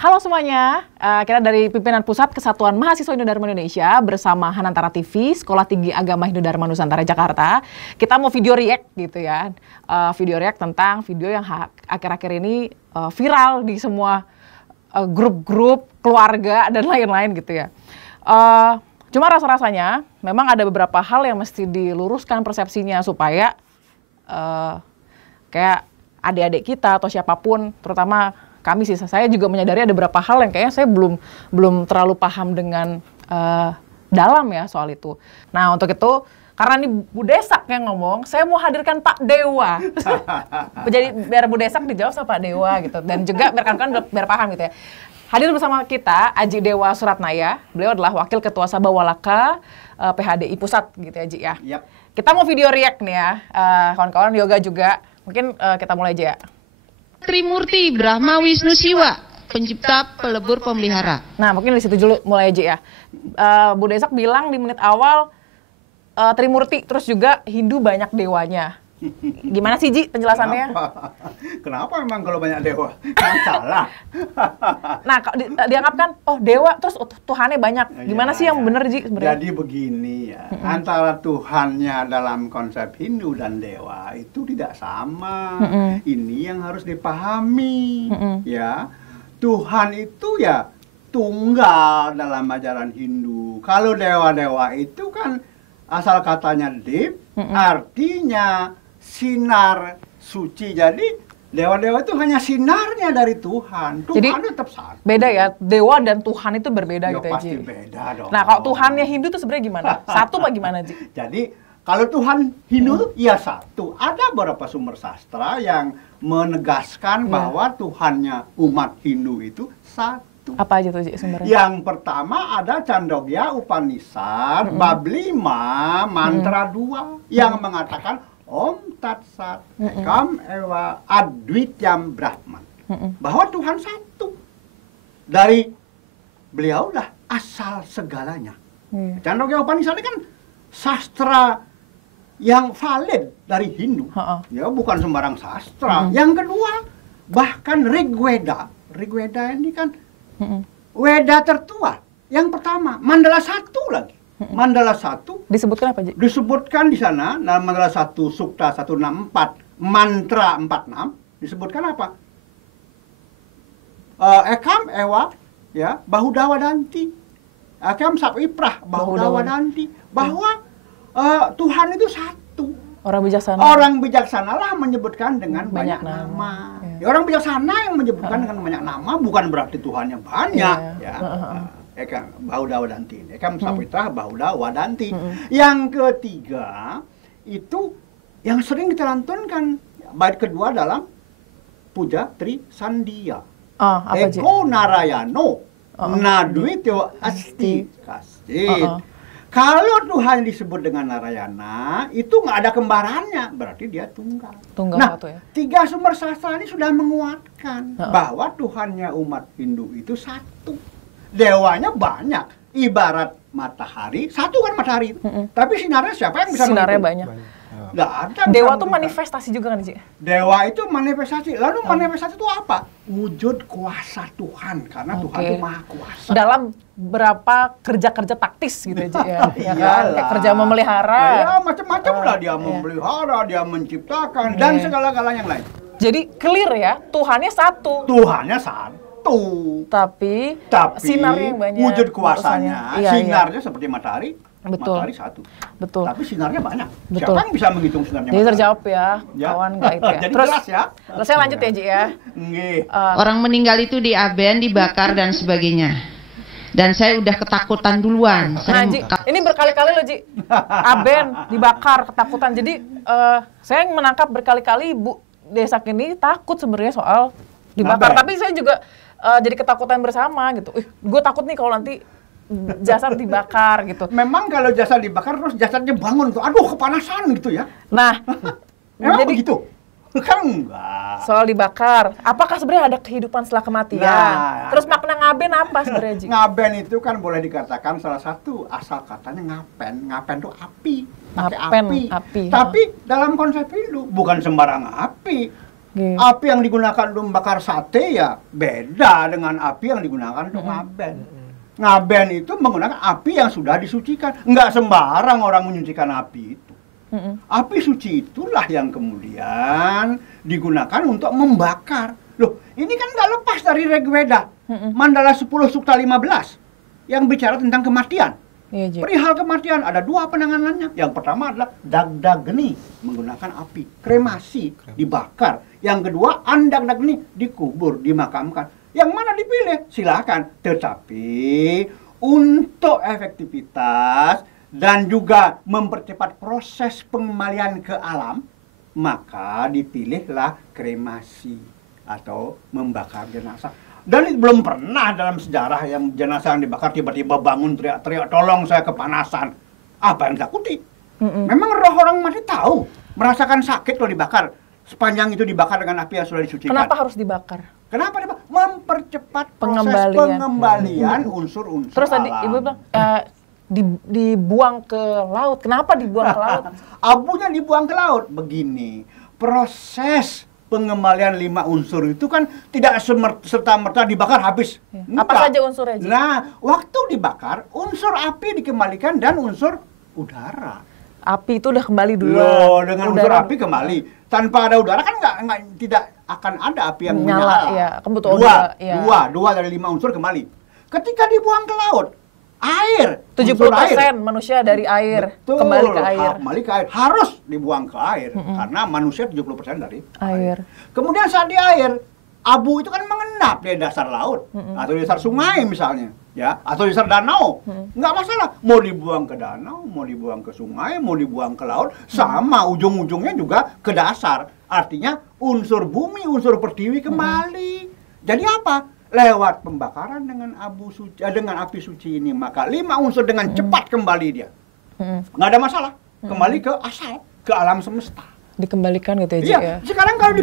Halo semuanya, kita dari Pimpinan Pusat Kesatuan Mahasiswa Hindu-Dharma Indonesia bersama Hanantara TV, Sekolah Tinggi Agama Hindu-Dharma Nusantara Jakarta. Kita mau video react gitu ya, video react tentang video yang akhir-akhir ini viral di semua grup-grup keluarga dan lain-lain gitu ya. Cuma rasa-rasanya memang ada beberapa hal yang mesti diluruskan persepsinya supaya kayak adik-adik kita atau siapapun, terutama kami sih, saya juga menyadari ada beberapa hal yang kayaknya saya belum terlalu paham dengan dalam ya soal itu. Nah untuk itu, karena ini Bu Desak yang ngomong, saya mau hadirkan Pak Dewa. Jadi biar Bu Desak dijawab sama Pak Dewa gitu, dan juga biar paham gitu ya. Hadir bersama kita Aji Dewa Suratnaya, beliau adalah Wakil Ketua Sabah Walaka PHDI Pusat gitu ya Ji ya. Yep. Kita mau video react nih ya, kawan-kawan yoga juga. Mungkin kita mulai aja ya. Trimurti Brahma Wisnu Siwa, pencipta, pelebur, pemelihara. Nah, mungkin di situ dulu mulai aja ya. Bu Desak bilang di menit awal Trimurti, terus juga Hindu banyak dewanya. Gimana sih Ji penjelasannya? Kenapa emang kalau banyak dewa? Yang salah. Nah, dianggap kan, oh dewa terus Tuhannya banyak. Gimana sih yang benar Ji sebenarnya? Jadi begini ya, antara Tuhannya dalam konsep Hindu dan dewa itu tidak sama. Ini yang harus dipahami. Ya, Tuhan itu ya tunggal dalam ajaran Hindu. Kalau dewa-dewa itu kan asal katanya deep, artinya sinar suci. Jadi dewa-dewa itu hanya sinarnya dari Tuhan. Tuhan jadi, tetap satu. Beda ya, dewa dan Tuhan itu berbeda ya, gitu ya pasti Ji. beda dong. Nah kalau Tuhannya Hindu itu sebenarnya gimana? Satu apa gimana Ji? Jadi kalau Tuhan Hindu ya satu. Ada beberapa sumber sastra yang menegaskan bahwa Tuhannya umat Hindu itu satu. Apa aja tuh Ji sumbernya? Yang pertama ada Chandogya Upanishad bab 5 mantra 2 yang mengatakan Om Tat Sat Ekam Ewa Adwityam Brahman, bahwa Tuhan satu. Dari beliau lah asal segalanya. Chandogya Upanishad ini kan sastra yang valid dari Hindu. Ya, bukan sembarang sastra. Yang kedua, bahkan Rigveda. Rigveda ini kan Weda tertua. Yang pertama, Mandala 1 lagi. Mandala 1 disebutkan apa, Ji? Disebutkan di sana dalam Mandala 1 Sukta 164 mantra 46 disebutkan apa? Ekam Ewa ya Bahudawa Danti. Ekam Sapiprah Bahudawa Danti, bahwa Tuhan itu satu. Orang bijaksana. Orang bijaksana lah menyebutkan dengan banyak nama. Ya, orang bijaksana yang menyebutkan dengan banyak nama bukan berarti Tuhannya banyak. Ya. Ekam Bahudawa Danti. Ekam Sapitrah Bahudawa Danti. Yang ketiga itu yang sering kita lantunkan bait kedua dalam Puja Tri Sandia. Eko Narayano Nadwityo Asti Kasih. Kalau Tuhan disebut dengan Narayana, itu nggak ada kembarannya, berarti dia tunggal. Nah, satu ya? 3 sumber sastra ini sudah menguatkan bahwa Tuhannya umat Hindu itu satu. Dewanya banyak, ibarat matahari, satu kan matahari. Tapi sinarnya siapa yang bisa sinarnya menghitung? banyak. Nggak ada. Dewa itu manifestasi juga kan, Ci? Dewa itu manifestasi. Lalu manifestasi itu apa? Wujud kuasa Tuhan, karena Tuhan itu maha kuasa. Dalam berapa kerja-kerja taktis gitu ya, Ci? Ya kan? Kayak kerja memelihara. Ya, macam-macam lah dia memelihara, dia menciptakan, dan segala-galanya yang lain. Jadi clear ya, Tuhannya satu. Tuhannya satu. Tapi sinarnya yang banyak. Wujud kuasanya, sinarnya seperti matahari. Betul. Matahari satu. Betul. Tapi sinarnya banyak. Betul. Siapa yang bisa menghitung sinarnya? Jadi terjawab ya, kawan nggak itu ya. Jadi Terus jelas ya. Terus saya lanjut ya, Ji ya. Orang meninggal itu diaben, dibakar dan sebagainya. Dan saya udah ketakutan duluan. Nah, Ji, ini berkali-kali loh, Ji. Aben, dibakar, ketakutan. Jadi saya menangkap berkali-kali Bu Desak ini takut sebenarnya soal dibakar. Tapi saya juga jadi ketakutan bersama gitu. Gue takut nih kalau nanti jasad dibakar gitu. Memang kalau jasad dibakar terus jasadnya bangun tuh, aduh kepanasan gitu ya. Nah, emang jadi begitu? Kan enggak. Soal dibakar, apakah sebenarnya ada kehidupan setelah kematian? Nah, terus makna ngaben apa sebenarnya, Ji? Ngaben itu kan boleh dikatakan salah satu asal katanya ngapen. Ngapen itu api, pakai Ngapen, api. api. Tapi dalam konsep Hindu bukan sembarang api. Api yang digunakan untuk membakar sate ya beda dengan api yang digunakan untuk ngaben. Ngaben itu menggunakan api yang sudah disucikan. Nggak sembarang orang menyucikan api itu. Api suci itulah yang kemudian digunakan untuk membakar. Loh, ini kan nggak lepas dari Rigveda. Mandala 10 Sukta 15 yang bicara tentang kematian. Perihal kematian ada 2 penanganannya. Yang pertama adalah Dagdagni, menggunakan api, kremasi, dibakar. Yang kedua Andagdagni, dikubur, dimakamkan. Yang mana dipilih? Silakan. Tetapi untuk efektivitas dan juga mempercepat proses pengembalian ke alam, maka dipilihlah kremasi atau membakar jenazah. Dan itu belum pernah dalam sejarah yang jenazah yang dibakar tiba-tiba bangun teriak-teriak, tolong saya kepanasan. Apa yang ditakuti? Memang roh orang mati tahu, merasakan sakit kalau dibakar. Sepanjang itu dibakar dengan api yang sudah disucikan. Kenapa harus dibakar? Kenapa dibakar? Mempercepat proses pengembalian unsur-unsur Terus tadi alam. Ibu bilang, dibuang ke laut. Kenapa dibuang ke laut? Abunya dibuang ke laut. Begini, proses pengembalian 5 unsur itu kan tidak serta-merta dibakar habis. Apa saja unsurnya? Nah, waktu dibakar, unsur api dikembalikan dan unsur udara. Api itu udah kembali dulu. Loh, dengan unsur api kembali. Tanpa ada udara kan tidak akan ada api yang menyala. Ya, kan butuh dua dari 5 unsur kembali. Ketika dibuang ke laut, air, 70% manusia dari air. Betul, kembali ke air. Kembali ke air. Harus dibuang ke air karena manusia 70% dari air. Kemudian saat di air, abu itu kan mengendap di dasar laut atau di dasar sungai misalnya, ya, atau di dasar danau. Nggak masalah. Mau dibuang ke danau, mau dibuang ke sungai, mau dibuang ke laut, sama ujung-ujungnya juga ke dasar. Artinya unsur bumi, unsur pertiwi kembali. Jadi apa? Lewat pembakaran dengan dengan api suci ini, maka 5 unsur dengan cepat kembali dia. Nggak ada masalah. Kembali ke asal, ke alam semesta. Dikembalikan gitu ya, ya. Sekarang kalau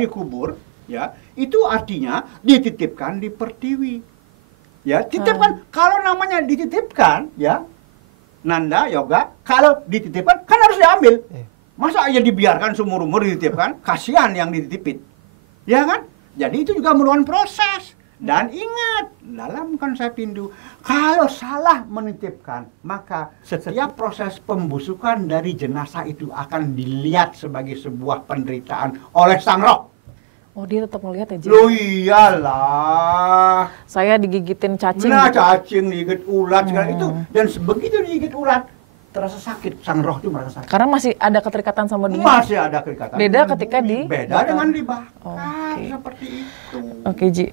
dikubur, ya, itu artinya dititipkan di pertiwi. Ya, titipkan. Kalau namanya dititipkan, ya, Nanda, Yoga, kalau dititipkan kan harus diambil. Masa aja dibiarkan seumur-umur dititipkan? Kasihan yang dititipin. Ya kan? Jadi itu juga memerlukan proses. Dan ingat, dalam konsep Hindu, kalau salah menitipkan, maka setiap proses pembusukan dari jenazah itu akan dilihat sebagai sebuah penderitaan oleh sang roh. Oh, dia tetap melihat ya, Ji? Loh iyalah. Saya digigitin cacing. Nah, cacing, digigit ulat, segala itu. Dan begitu digigit ulat, terasa sakit, sang roh itu merasa sakit. Karena masih ada keterikatan sama dunia. Masih ada keterikatan. Beda ketika beda dengan dibakar, seperti itu. Oke, Ji.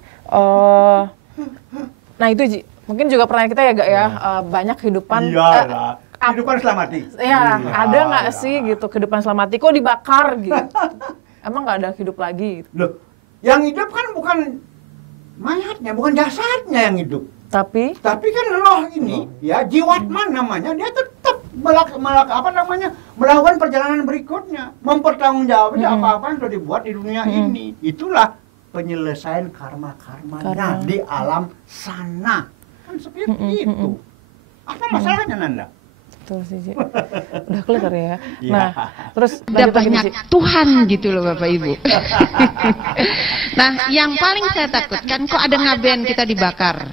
Nah itu, Ji. Mungkin juga pernah kita ya, Gak ya, banyak kehidupan. Iyalah. Kehidupan setelah mati. Ya, ada nggak sih gitu kehidupan setelah mati? Kok dibakar gitu? Emang nggak ada hidup lagi? Gitu. Loh, yang hidup kan bukan mayatnya, bukan jasadnya yang hidup. Tapi kan roh ini, ya, jiwatman namanya, dia tetap melakukan perjalanan berikutnya, mempertanggungjawabkan apa-apa yang sudah dibuat di dunia ini. Itulah penyelesaian karma-karmanya di alam sana. Kan seperti itu. Apa masalahnya, Nanda? Betul sih, Ji. Udah clear ya. Nah, terus ada banyak Tuhan gitu loh Bapak Ibu. Nah, yang paling saya takutkan kok ada ngaben kita dibakar.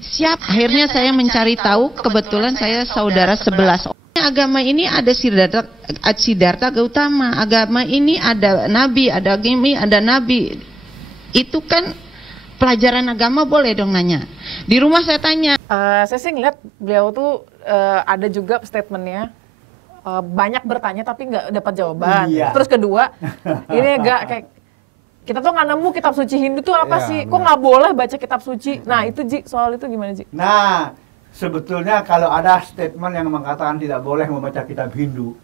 Siap, akhirnya saya mencari tahu, kebetulan saya saudara 11. Agama ini ada Siddhartha Gautama, agama ini ada nabi, ada agama ada nabi. Itu kan pelajaran agama boleh dong nanya. Di rumah saya tanya. Saya sih ngeliat beliau tuh ada juga statementnya banyak bertanya tapi nggak dapat jawaban. Iya. Terus kedua, ini agak kayak kita tuh nggak nemu kitab suci Hindu tuh apa sih? Kok nggak boleh baca kitab suci? Nah itu, Ji, soal itu gimana, Ji? Nah, sebetulnya kalau ada statement yang mengatakan tidak boleh membaca kitab Hindu,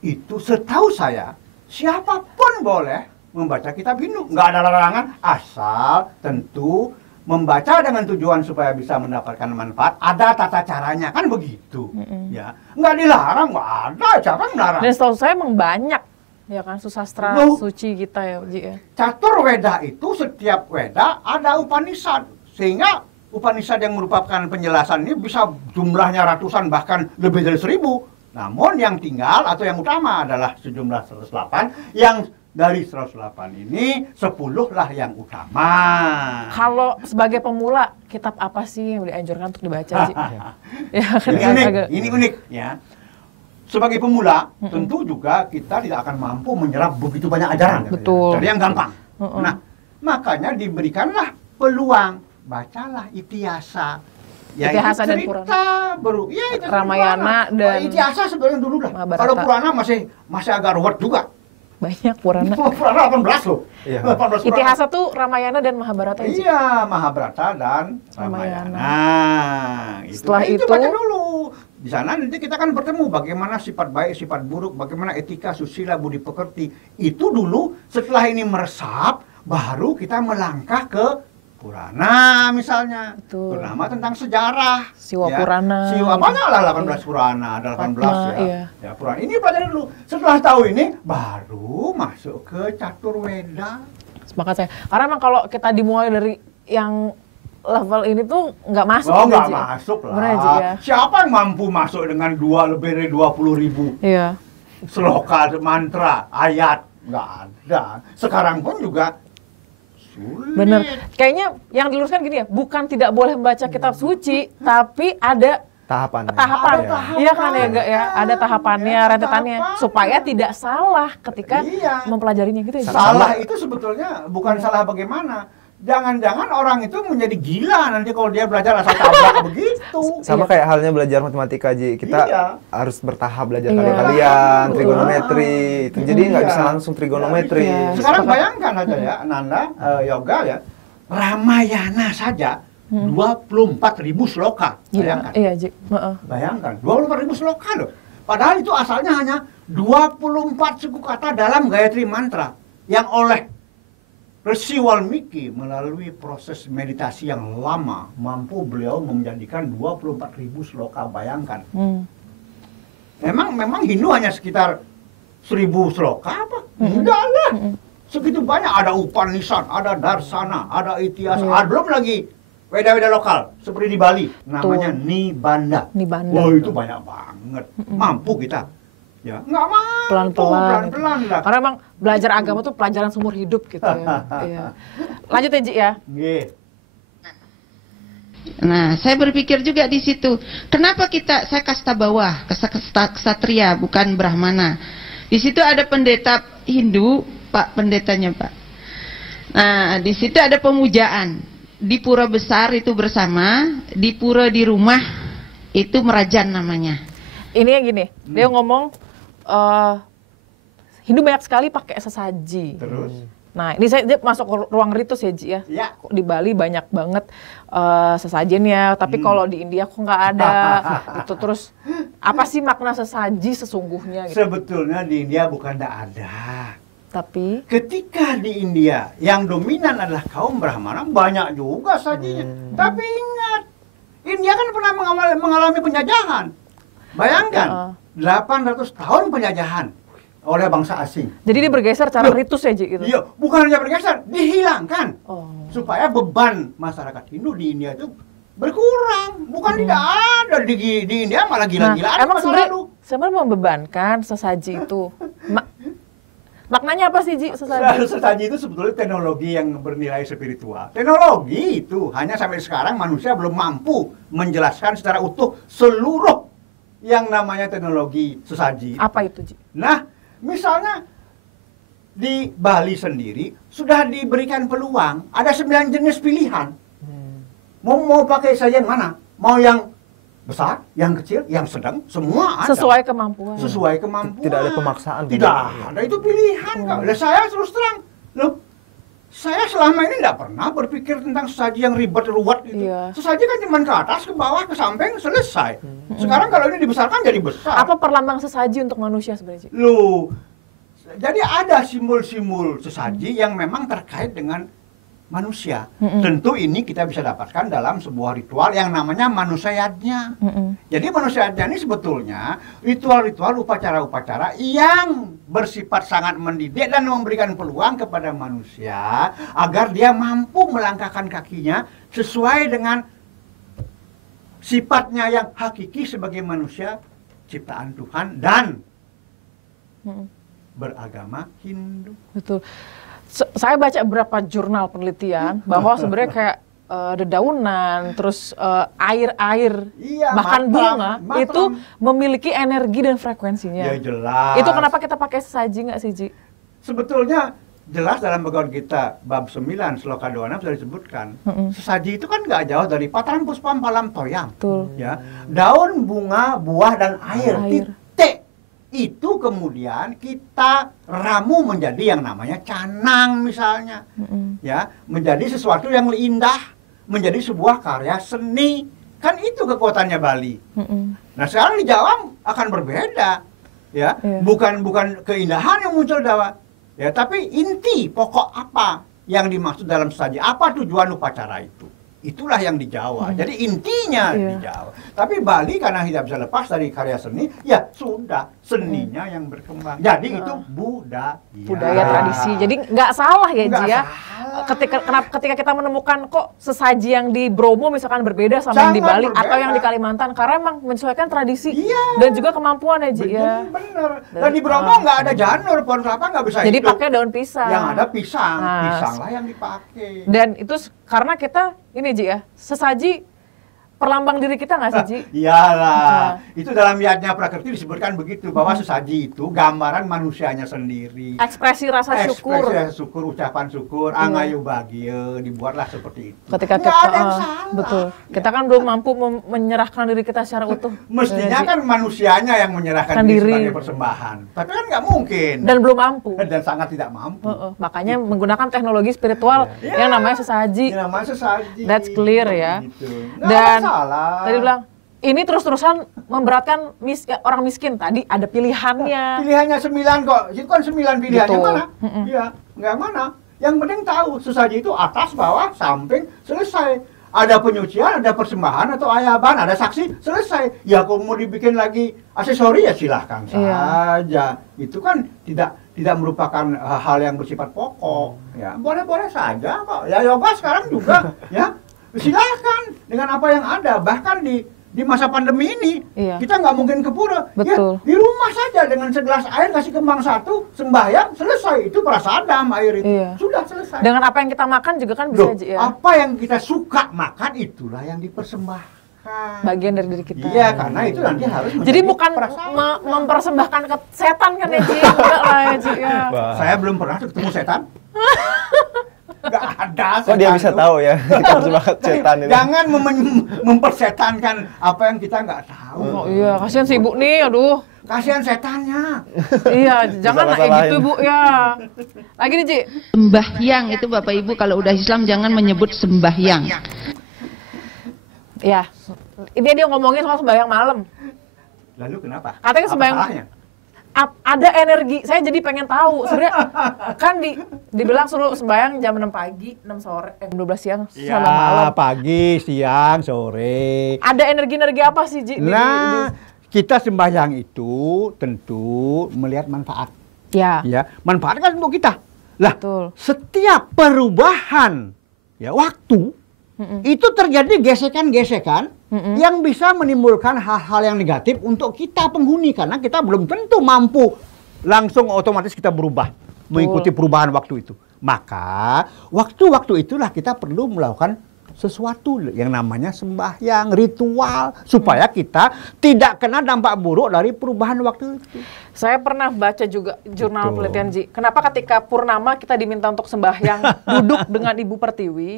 itu setahu saya siapapun boleh membaca kitab Hindu. Nggak ada larangan, asal tentu membaca dengan tujuan supaya bisa mendapatkan manfaat, ada tata caranya, kan begitu. Ya, nggak dilarang, nggak ada, siapa yang melarang. Dan setahu saya emang banyak, ya kan, susastra suci kita ya, Ji, ya. Catur Weda itu setiap Weda ada Upanishad, sehingga Upanishad yang merupakan penjelasan ini bisa jumlahnya ratusan bahkan lebih dari 1000. Namun yang tinggal atau yang utama adalah sejumlah 108 yang Dari 108 ini 10 lah yang utama. Kalau sebagai pemula, kitab apa sih yang dianjurkan untuk dibaca sih? Ya, kan Ini unik, agak- ini unik ya. Sebagai pemula, tentu juga kita tidak akan mampu menyerap begitu banyak ajaran. Betul. Dari yang gampang. Nah, makanya diberikanlah peluang. Bacalah Itihasa. Ya, Itihasa dan cerita baru. Ya, itu Ramayana Purana. dan Itihasa sebenarnya dulu dah. Mahabharata. Kalau Purana masih agak ruwet juga. banyak Purana. Purana 18 loh. Iya. 18 Purana. Itihasa tuh Ramayana dan Mahabharata. ya, Ci? Iya, Mahabharata dan Ramayana. Ramayana. Setelah itu itu- baca dulu. Di sana nanti kita akan bertemu bagaimana sifat baik, sifat buruk, bagaimana etika, susila, budi pekerti. Itu dulu. Setelah ini meresap, baru kita melangkah ke Purana misalnya. Betul. Purnama tentang sejarah. Siwa Purana. Siwa banyak lah 18 Purana, ada 18 Padma, ya. iya. Ya, Purana. Ini pelajari dulu. Setelah tahu ini, baru masuk ke Caturweda. Sepakat saya. Karena emang kalau kita dimulai dari yang level ini tuh nggak masuk. Oh, ya, nggak Ci? masuk Bener, Ci, lah. ya? Siapa yang mampu masuk dengan lebih dari 20.000 Iya. sloka, mantra, ayat? Nggak ada. Sekarang pun juga sulit. Bener. Kayaknya yang diluruskan gini ya, bukan tidak boleh membaca kitab suci, tapi ada Tahapan. tahapan. Ada tahapan. Iya kan ya, Gak ya? Ada tahapannya, Ya, rentetannya, tahapan. supaya tidak salah ketika Iya. mempelajarinya gitu ya. Ci? Salah itu sebetulnya bukan salah bagaimana. Jangan-jangan orang itu menjadi gila nanti kalau dia belajar asal tabrak begitu. Sama kayak halnya belajar matematika, Ji. Kita Iya. harus bertahap belajar Iya. kali-kalian, trigonometri. Itu jadi nggak Iya. bisa langsung trigonometri. Iya. Sekarang Sepakat. bayangkan aja ya, Nanda, Yoga ya, Ramayana saja 24.000 sloka. Gila. Bayangkan. Iya, Ji. Heeh. Bayangkan, 24.000 sloka loh. Padahal itu asalnya hanya 24 suku kata dalam Gayatri Mantra yang oleh Resi Walmiki melalui proses meditasi yang lama mampu beliau menjadikan 24.000 sloka. Bayangkan. Memang Hindu hanya sekitar 1.000 sloka apa? Enggak lah. Segitu banyak, ada Upanishad, ada Darsana, ada Itihasa, belum lagi Weda-weda lokal seperti di Bali namanya Nibanda. Nibanda. Wah, itu banyak banget. Mampu kita. Ya, nggak mampu. Pelan-pelan. Pelan-pelan lah. Karena emang belajar agama tuh pelajaran seumur hidup gitu ya. Iya. Lanjut ya, Ji ya. Nggih. Nah, saya berpikir juga di situ. Kenapa saya kasta bawah, ksatria, bukan Brahmana. Di situ ada pendeta Hindu, Pak pendetanya, Pak. Nah, di situ ada pemujaan. Di pura besar itu bersama, di pura di rumah itu Merajan namanya. Ini yang gini, dia ngomong Hindu banyak sekali pakai sesaji. Terus? Nah, ini dia masuk ke ruang ritus ya, Ji ya. Ya. Kok di Bali banyak banget sesajennya, tapi kalau di India kok nggak ada. Itu terus apa sih makna sesaji sesungguhnya gitu. Sebetulnya di India bukan tidak ada. Tapi Ketika di India yang dominan adalah kaum Brahmana, banyak juga sajinya. Tapi ingat, India kan pernah mengalami penjajahan. Bayangkan, 800 tahun penjajahan oleh bangsa asing. jadi dia bergeser cara Loh, ritus ya, Ji gitu. Iya, bukan hanya bergeser, dihilangkan. Oh. Supaya beban masyarakat Hindu di India itu berkurang. Bukan tidak ada di India malah Nah, gila-gilaan. emang masa sebenarnya lalu. membebankan sesaji itu. Maknanya apa sih, Ji, sesaji? Sesaji itu sebetulnya teknologi yang bernilai spiritual. Teknologi itu hanya sampai sekarang manusia belum mampu menjelaskan secara utuh seluruh yang namanya teknologi sesaji. Apa itu, Ji? Nah, misalnya di Bali sendiri sudah diberikan peluang, ada 9 jenis pilihan. Mau pakai saja yang mana? Mau yang besar, yang kecil, yang sedang, semua ada. Sesuai kemampuan. Sesuai kemampuan. Tidak ada pemaksaan. Tidak ada, itu pilihan. Kak. Lah, saya terus terang, loh, saya selama ini tidak pernah berpikir tentang sesaji yang ribet ruwet itu. Iya. Sesaji kan cuma ke atas, ke bawah, ke samping, selesai. Sekarang kalau ini dibesarkan jadi besar. Apa perlambang sesaji untuk manusia sebenarnya, Ji? Loh, jadi ada simbol-simbol sesaji yang memang terkait dengan manusia. Tentu ini kita bisa dapatkan dalam sebuah ritual yang namanya manusayadnya. Jadi manusayadnya ini sebetulnya ritual-ritual upacara-upacara yang bersifat sangat mendidik dan memberikan peluang kepada manusia agar dia mampu melangkahkan kakinya sesuai dengan sifatnya yang hakiki sebagai manusia ciptaan Tuhan dan beragama Hindu. Betul. Saya baca beberapa jurnal penelitian bahwa sebenarnya kayak dedaunan, terus air-air, Iya, bahkan bunga matang. itu memiliki energi dan frekuensinya. Ya jelas. Itu kenapa kita pakai sesaji nggak sih, Ji? Sebetulnya jelas dalam Bhagavad Gita bab 9 sloka 26 sudah disebutkan. Sesaji itu kan nggak jauh dari patran puspam palam toyang. Betul. Ya, daun, bunga, buah dan air. Air. Titik. Itu kemudian kita ramu menjadi yang namanya canang misalnya. Ya, menjadi sesuatu yang indah, menjadi sebuah karya seni. Kan itu kekuatannya Bali. Nah, sekarang di Jawa akan berbeda. Ya, Iya. bukan keindahan yang muncul Jawa. Ya, tapi inti pokok apa yang dimaksud dalam sesaji? Apa tujuan upacara itu? Itulah yang di Jawa. Jadi intinya di Iya. Jawa. Tapi Bali karena tidak bisa lepas dari karya seni, ya sudah seninya yang berkembang. Jadi itu budaya. Budaya tradisi. Jadi nggak salah ya, Nggak Ji ya. salah. Ketika kita menemukan kok sesaji yang di Bromo misalkan berbeda sama yang di Sangat Bali berbeda. atau yang di Kalimantan, karena emang menyesuaikan tradisi Iya. dan juga kemampuan ya, Ji ya. Bener. Dan di Bromo nggak ada janur, pohon kelapa nggak bisa Jadi hidup. pakai daun pisang. Yang ada pisang, Nah, pisanglah yang dipakai. Dan itu karena kita ini, Ji ya, sesaji perlambang diri kita nggak sih, Ji? Iyalah, itu dalam yatnya Prakriti disebutkan begitu bahwa sesaji itu gambaran manusianya sendiri. Ekspresi rasa syukur. Ekspresi rasa syukur, ucapan syukur, angayu bahagia, dibuatlah seperti itu. Ketika Nggak kita ada yang salah. betul. Kita kan belum mampu menyerahkan diri kita secara utuh. Mestinya Ya, Ji. kan manusianya yang menyerahkan Kan diri diri. sebagai persembahan. Tapi kan nggak mungkin. Dan belum mampu. Dan sangat tidak mampu. Makanya menggunakan teknologi spiritual Iya. yang namanya sesaji. Ini namanya sesaji. That's clear ya. Gitu. Nggak Dan masalah. tadi bilang ini terus-terusan memberatkan orang miskin. Tadi ada pilihannya. Pilihannya 9 kok. Itu kan 9 pilihannya Betul. mana? Iya, nggak mana. Yang penting tahu sesaji itu atas, bawah, samping, selesai. Ada penyucian, ada persembahan atau ayaban, ada saksi, selesai. Ya kalau mau dibikin lagi aksesori ya silahkan Iya. saja. Itu kan tidak merupakan hal yang bersifat pokok. Ya boleh-boleh saja kok. Ya yoga sekarang juga ya silahkan dengan apa yang ada. Bahkan di masa pandemi ini Iya. kita nggak mungkin ke pura. Betul. Ya, di rumah saja dengan segelas air kasih kembang satu, sembahyang, selesai. Itu prasadam air itu. Iya. Sudah selesai. Dengan apa yang kita makan juga kan bisa, Loh, Ji, ya. apa yang kita suka makan itulah yang dipersembahkan. Bagian dari diri kita. Iya, karena itu nanti harus Jadi menjadi bukan prasadam. mempersembahkan ke setan kan ya, Ji? Enggak lah ya, Ji. Ya. Wah. Saya belum pernah tuh ketemu setan. Nggak ada Kok dia setan bisa tuh. tahu ya? Kita harus banget setan itu. Jangan mempersetankan apa yang kita nggak tahu. Oh iya, kasihan si Ibu nih, aduh. Kasihan setannya. Iya, jangan lah kayak Disalah-salahin. gitu, Bu, ya. Lagi nih, Ji. Sembahyang itu Bapak Ibu kalau udah Islam jangan menyebut sembahyang. Iya. Ini dia ngomongin soal sembahyang malam. Lalu kenapa? Katanya Apa sembahyang salahnya? ada energi. Saya jadi pengen tahu. Sebenarnya kan dibilang suruh sembahyang jam 6 pagi, 6 sore, 12 siang sama malam. pagi, siang, sore. Ada energi-energi apa sih, Ji? Nah, kita sembahyang itu tentu melihat manfaat. Ya. Ya, manfaat kan untuk kita. Lah, Betul. setiap perubahan ya waktu itu terjadi gesekan-gesekan yang bisa menimbulkan hal-hal yang negatif untuk kita penghuni karena kita belum tentu mampu langsung otomatis kita berubah mengikuti perubahan waktu itu. Maka waktu-waktu itulah kita perlu melakukan sesuatu yang namanya sembahyang, ritual supaya kita tidak kena dampak buruk dari perubahan waktu itu. Saya pernah baca juga jurnal Betul. penelitian, Ji. Kenapa ketika purnama kita diminta untuk sembahyang duduk dengan Ibu Pertiwi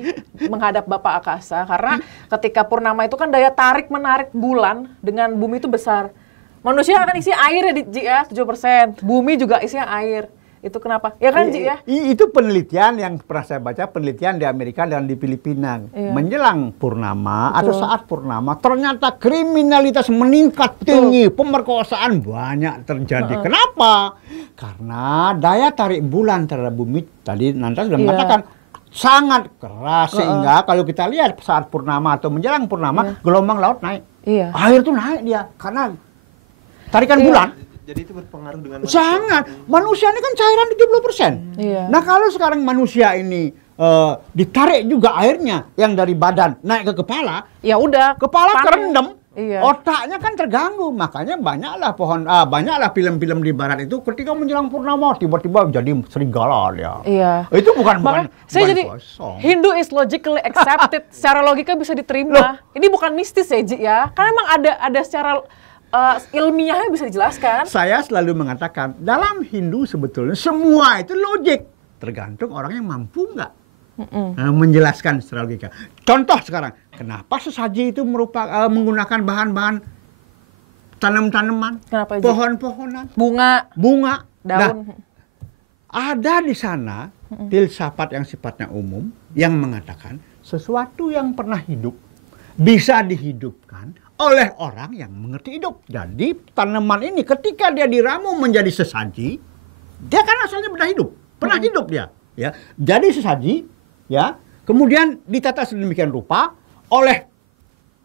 menghadap Bapak Akasa? Karena ketika purnama itu kan daya tarik menarik bulan dengan bumi itu besar. Manusia akan isi air ya, Ji, ya, 7%. Bumi juga isinya air. Itu kenapa? Ya kan, Ji, ya? Itu penelitian yang pernah saya baca, penelitian di Amerika dan di Filipina. Iya. Menjelang purnama atau Betul. saat purnama, ternyata kriminalitas meningkat tinggi, pemerkosaan banyak terjadi. Kenapa? Karena daya tarik bulan terhadap bumi, tadi Nanda sudah Iya. mengatakan, sangat keras. Sehingga kalau kita lihat saat purnama atau menjelang purnama, gelombang laut naik. Iya. Air tuh naik dia, karena tarikan Iya. bulan. Jadi itu berpengaruh dengan Sangat. Manusia ini kan cairan 70%. Iya. Nah kalau sekarang manusia ini ditarik juga airnya yang dari badan naik ke kepala, Ya udah. kepala panen. kerendam, Iya. Otaknya kan terganggu, makanya banyaklah film-film di barat itu ketika menjelang purnama tiba-tiba jadi serigala dia. Iya. Itu bukan saya jadi kosong. Hindu is logically accepted, secara logika bisa diterima. Ini bukan mistis ya, Ji ya. Karena emang ada secara ilmiahnya bisa dijelaskan. Saya selalu mengatakan dalam Hindu sebetulnya semua itu logik, tergantung orang yang mampu nggak menjelaskan secara logika. Contoh sekarang, kenapa sesaji itu menggunakan bahan-bahan tanam-tanaman, pohon-pohonan, bunga, daun. Nah, ada di sana filsafat yang sifatnya umum yang mengatakan sesuatu yang pernah hidup bisa dihidupkan oleh orang yang mengerti hidup. Jadi tanaman ini ketika dia diramu menjadi sesaji, dia kan asalnya pernah hidup dia. Ya, jadi sesaji. Ya, kemudian ditata sedemikian rupa oleh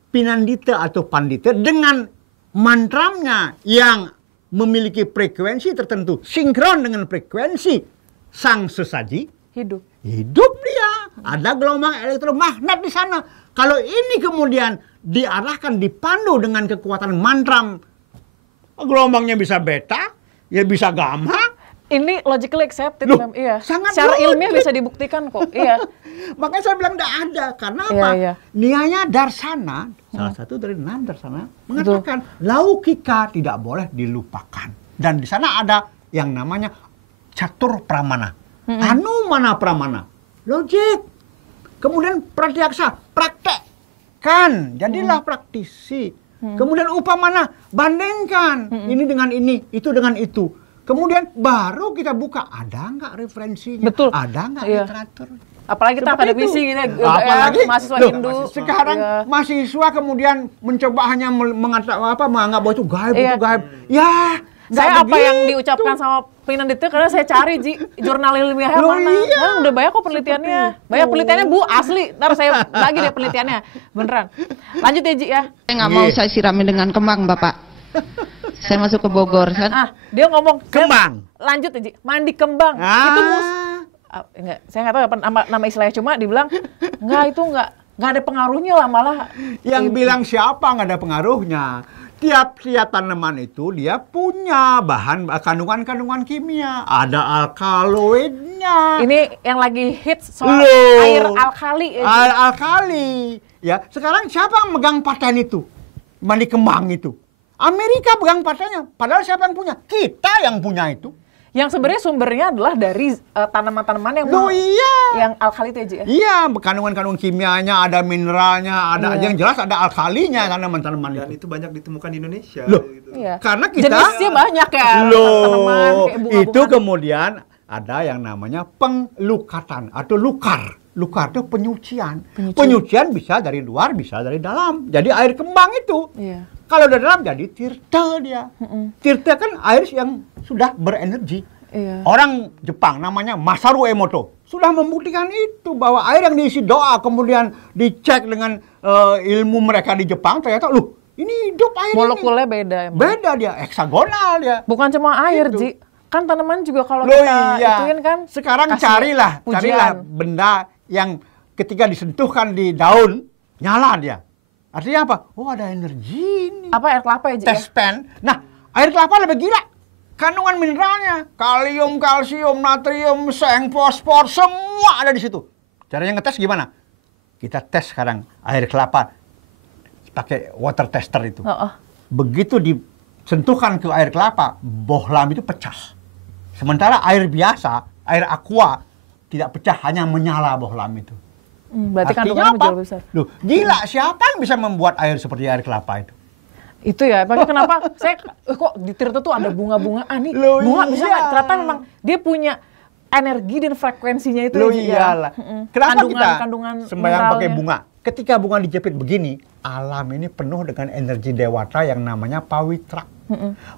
Pinandita atau Pandita dengan mantramnya yang memiliki frekuensi tertentu, sinkron dengan frekuensi sang sesaji. Hidup dia. Ada gelombang elektromagnet di sana. Kalau ini kemudian diarahkan, dipandu dengan kekuatan mantram, gelombangnya bisa beta, ya bisa gamma. Ini logically accepted, iya. Secara ilmiah bisa dibuktikan kok, iya. Makanya saya bilang tidak ada, karena apa? Iya. Niaya Darsana, salah satu dari 6 Darsana, mengatakan laukika tidak boleh dilupakan. Dan di sana ada yang namanya catur pramana, anumana pramana, logik. Kemudian pratyaksa, praktekkan, jadilah praktisi. Kemudian upamana, bandingkan ini dengan ini, itu dengan itu. Kemudian baru kita buka, ada nggak referensinya? Betul. Ada nggak literatur? Apalagi kita akademisi gitu apalagi mahasiswa Hindu. Sekarang mahasiswa kemudian mencoba hanya menganggap bahwa itu gaib, itu gaib. Ya, saya apa yang diucapkan sama Pinandita karena saya cari jurnal ilmiahnya mana. Iya. Udah banyak kok penelitiannya. Banyak penelitiannya Bu, asli. Ntar saya bagi deh penelitiannya. Beneran. Lanjut ya, Ji ya. Saya nggak mau saya siramin dengan kembang, Bapak. Saya masuk ke Bogor kan. Dia ngomong kembang. Lanjut ya, Ji. Mandi kembang. Itu enggak, saya nggak tahu apa nama istilahnya, cuma dibilang enggak, itu enggak ada pengaruhnya lah, malah yang bilang siapa nggak ada pengaruhnya. Tiap tanaman itu dia punya bahan kandungan kimia, ada alkaloidnya. Ini yang lagi hits soal air alkali. Air alkali. Ya, sekarang siapa yang megang paten itu? Mandi kembang itu. Amerika pegang patennya, padahal siapa yang punya? Kita yang punya itu. Yang sebenarnya sumbernya adalah dari tanaman-tanaman yang alkali itu aja ya? Iya, kandungan-kandungan kimianya, ada mineralnya, ada yang jelas ada alkalinya tanaman-tanaman itu. Dan itu banyak ditemukan di Indonesia. Loh, gitu. Karena kita... jenisnya banyak ya, tanaman kayak bunga-bunga. Itu kemudian ada yang namanya penglukatan atau lukar. Lukar itu penyucian. Penyucian bisa dari luar, bisa dari dalam. Jadi air kembang itu. Iya. Kalau dari dalam jadi tirta dia. Tirta kan air yang sudah berenergi. Iya. Orang Jepang namanya Masaru Emoto sudah membuktikan itu, bahwa air yang diisi doa kemudian dicek dengan ilmu mereka di Jepang, ternyata ini hidup air. Molekulnya beda emang. Beda dia, heksagonal dia. Bukan cuma air, Ji. Kan tanaman juga kalau kita ituin kan. Sekarang carilah benda yang ketika disentuhkan di daun nyala dia. Artinya apa? Oh, ada energi ini. Apa air kelapa ya, Ji? Tespen. Nah, air kelapa lebih gila. Kandungan mineralnya, kalium, kalsium, natrium, seng, fosfor, semua ada di situ. Caranya ngetes gimana? Kita tes sekarang air kelapa pakai water tester itu. Begitu disentuhkan ke air kelapa, bohlam itu pecah. Sementara air biasa, air aqua tidak pecah, hanya menyala bohlam itu. Berarti artinya kandungannya jauh besar. Loh, gila, siapa yang bisa membuat air seperti air kelapa itu? Itu ya, makanya kenapa saya kok di Tirta tuh ada bunga-bungaan nih. Bunga bisa nggak? Ternyata memang dia punya energi dan frekuensinya itu. Iyalah. Kenapa kandungan kita sembahyang pakai bunga? Ketika bunga dijepit begini, alam ini penuh dengan energi dewata yang namanya pawitrak.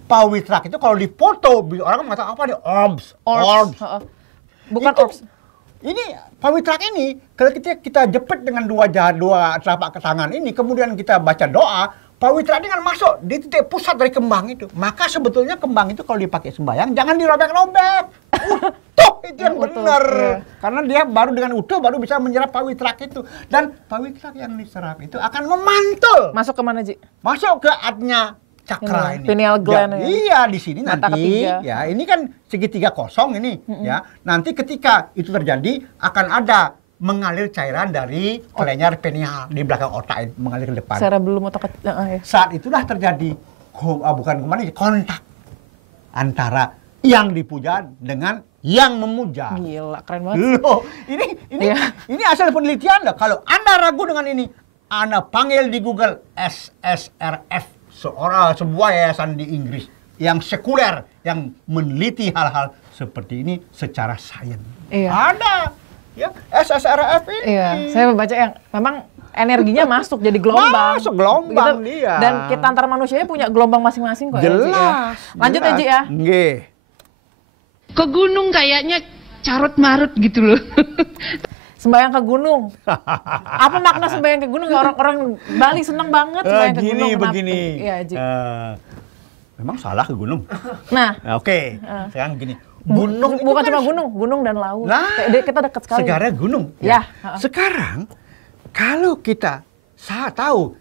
Pawitrak itu kalau difoto, orang mengatakan apa nih? Orbs. Bukan orbs. Ini pawitrak ini, kalau kita jepit dengan dua telapak tangan ini, kemudian kita baca doa, pawitrak ini kan masuk di titik pusat dari kembang itu. Maka sebetulnya kembang itu kalau dipakai sembahyang, jangan dirobek-robek. Utuh itu yang utuh, benar. iya. Karena dia baru dengan utuh baru bisa menyerap pawitrak itu. Dan pawitrak yang diserap itu akan memantul. Masuk kemana, Ji? Masuk ke adnya cakra ini. Pineal gland ya. Iya, di sini Mata nanti ketiga. ya, ini kan segitiga kosong ini ya. Nanti ketika itu terjadi akan ada mengalir cairan dari kelenjar pineal di belakang otak ini, mengalir ke depan. Cerebellum otak kecil. Ya. Saat itulah terjadi kontak antara yang dipuja dengan yang memuja. Gila, keren banget. Loh, ini asal penelitian loh. Kalau Anda ragu dengan ini, Anda panggil di Google SSRF, sebuah yayasan di Inggris yang sekuler yang meneliti hal-hal seperti ini secara sains. Iya. Ada ya SSRF ini. Iya, saya membaca yang memang energinya masuk jadi gelombang. Masuk gelombang Gitu. dia. Dan kita antar manusianya punya gelombang masing-masing kok. Ya, Ji, ya. Jelas. Lanjut ya, Ji ya. Nggih. Ke gunung kayaknya carut marut gitu loh. Sembayang ke gunung. Apa makna sembayang ke gunung? Orang-orang Bali seneng banget sembayang ke gunung. Kenapa? Begini. Iya, Ji. Memang salah ke gunung. Nah, Oke, sekarang gini. Gunung itu bukan kan cuma gunung dan laut. Lah, Kita dekat sekali. Sekarang gunung. Ya. Sekarang kalau kita tahu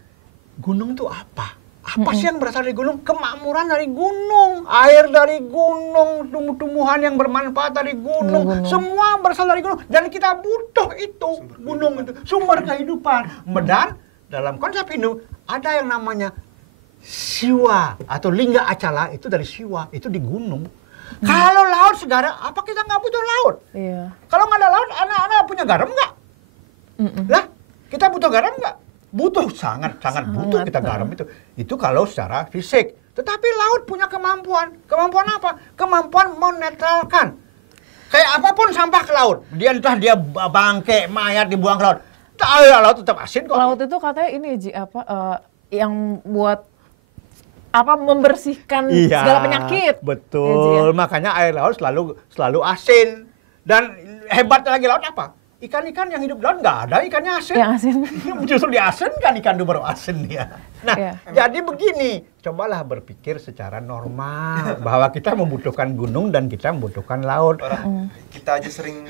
gunung itu apa? Apa sih yang berasal dari gunung? Kemakmuran dari gunung, air dari gunung, tumbuh-tumbuhan yang bermanfaat dari gunung. Semua berasal dari gunung. Dan kita butuh itu, gunung itu, sumber kehidupan. Dan dalam konsep Hindu ada yang namanya Siwa atau Lingga Acala, itu dari Siwa, itu di gunung. Kalau laut saudara, apa kita nggak butuh laut? Iya. Kalau nggak ada laut, anak-anak punya garam nggak? Lah, kita butuh garam nggak? Butuh, sangat butuh kita garam itu. Itu kalau secara fisik. Tetapi laut punya kemampuan. Kemampuan apa? Kemampuan menetralkan. Kayak apapun sampah ke laut. Entah dia bangke, mayat dibuang ke laut. Laut tetap asin kok. Laut itu katanya ini, Ji, yang buat membersihkan segala penyakit. Betul. Ya, makanya air laut selalu asin. Dan hebatnya lagi laut apa? Ikan-ikan yang hidup di laut nggak ada ikannya asin. Yang asin. Justru diasinkan ikan itu baru asin dia. Nah, Iya. jadi begini, cobalah berpikir secara normal bahwa kita membutuhkan gunung dan kita membutuhkan laut. Kita aja sering